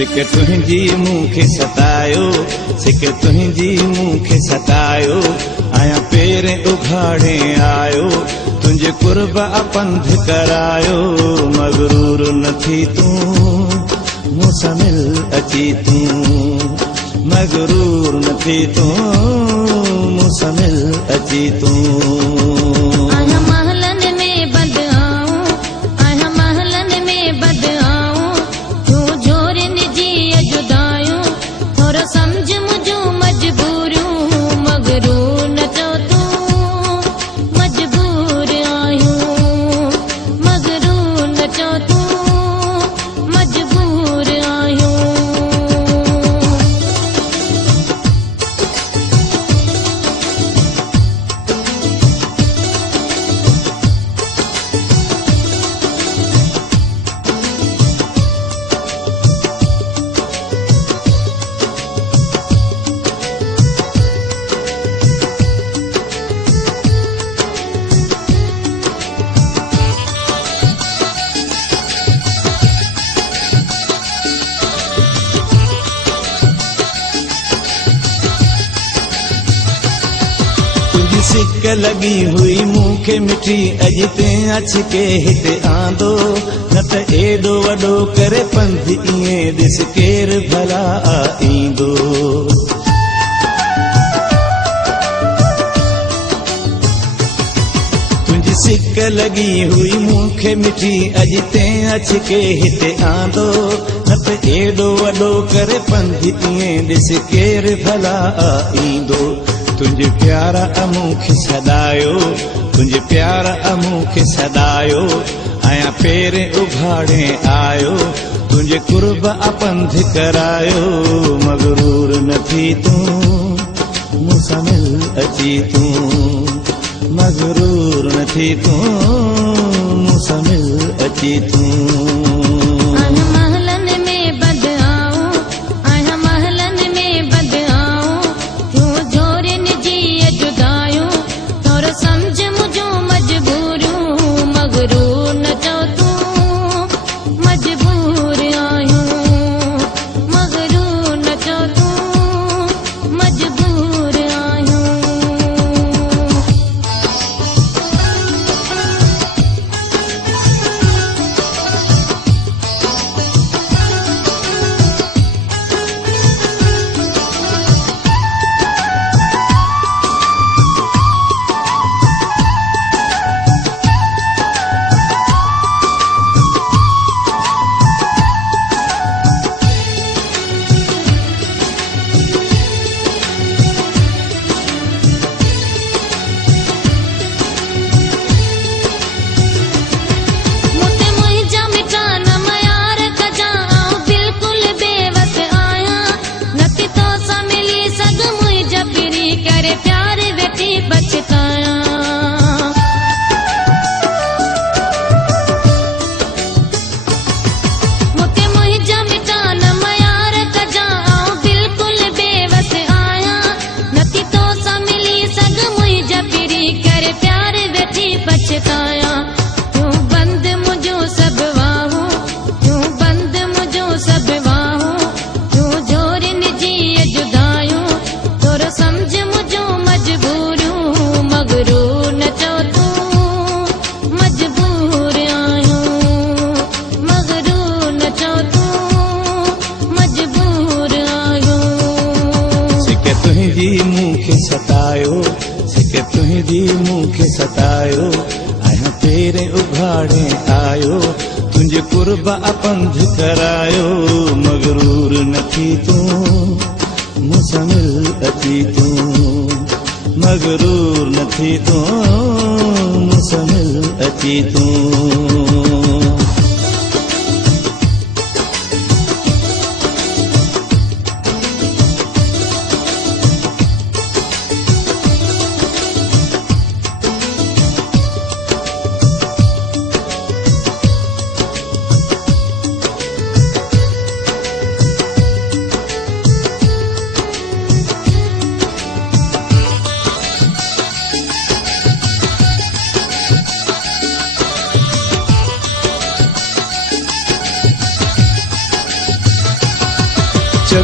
सिक तुंहिंजी मूंखे सतायो, सिक तुंहिंजी मूंखे सतायो, आया पेरे उघाड़े आयो, तुंहिंजे कुर्ब पंध करायो। मगरूर न थी तूं मूंसां मिल अची तूं, मगरूर न थी तूं मूंसां मिल अची तूं। आया महलन में बद आऊं, आया महलन में बद आऊं, तूं जोरन जी जुदायूं, थोरो समझ मुझूं मजबूरियूं। मगरूर न चो तूं मजबूर आयूं, मगरूर न चो तूं मजबूर आयूं। सिक लगी हुई मूंखे मिठी, अॼु ते अच के हिते आंदो, न त एॾो वॾो करे पंध ईअं ॾिस केर भला ईंदो। तुंहिंजी सिक लगी हुई मूंखे मिठी, अॼु ते अच के हिते आंदो, न त एॾो वॾो करे पंध ईअं ॾिस केर भला ईंदो। तुंहिंजे प्यार मूंखे सॾायो, तुंहिंजे प्यार मूंखे सॾायो, आया पेरे उघाड़े आयो, तुंहिंजे कुर्ब पंध करायो। मगरूर न थी तूं मूंसां मिल अची तूं, मगरूर न थी तूं मूंसां मिल अची तूं। आया महलन में बद आऊं, आया महलन में बद आऊं, तूं जोरन जी जुदायूं, थोरो समझ मुझूं मजबूरियूं। मगरूर न चो तूं मजबूर आयूं, मगरूर न चो तूं मजबूर आयूं। सतायो, सिक तुंहिंजी मूंखे सतायो, आया पेरे उघाड़े आयो, तुंहिंजे कुर्ब पंध करायो। मगरूर न थी तूं मूंसां मिल अची तूं, मगरूर न थी तूं मूंसां मिल अची तूं।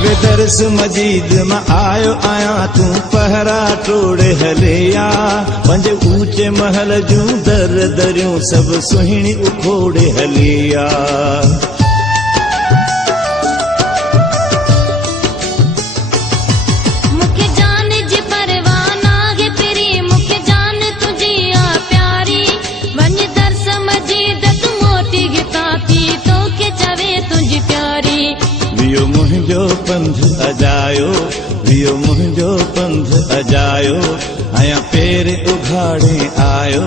वे दर्स मजीद में आयो आया तू पहरा टोड़े हलिया पंज ऊंचे महल जूं दर दरियूं सब सुहिणी उखोड़े हलिया मूंखे जान जी परवाह नाहे तेरी मूंखे जान तुंहिंजी आ प्यारी वञ दर्स मजीद तूं मोटी गिता थी तोखे चवे तुंहिंजी प्यारी वियो मुंहिंजो पंध अजायो वियो मुंहिंजो पंध अजायो आया पेर उघाड़े आयो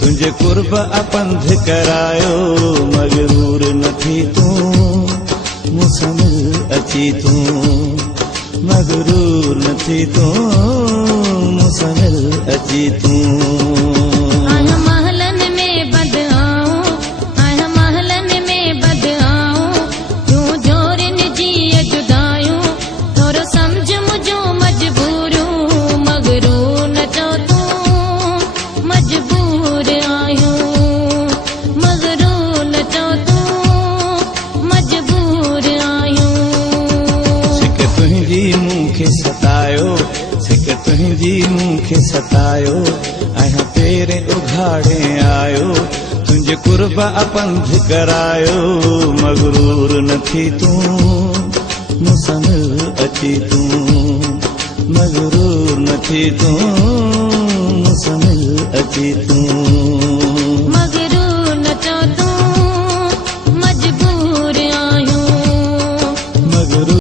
तुंहिंजे कुर्ब अपंध करायो मगरूर न थी तूं मूंसां मिल अची तूं मगरूर न थी तूं मूंसां मिल अची तूं आहियां महलनि में बद आऊं आहियां महलनि में बद आऊं तूं जोरिन जी जुदायूं थोरो सम्झ मुंहिंजो मजबूरियूं मगरूर न चओ तूं मजबूर आहियूं मगरूर न चओ तूं मजबूर आहियूं सिक तुंहिंजी मूंखे सतायो सिक तुंहिंजी मूंखे सतायो आहियां पेर उघाड़े आयो तुंहिंजे कुर्ब अपंध करायो मगरूर न थी तूं मूंसां मिल अची तूं मगरूर न थी तूं मूंसां मिल अची तूं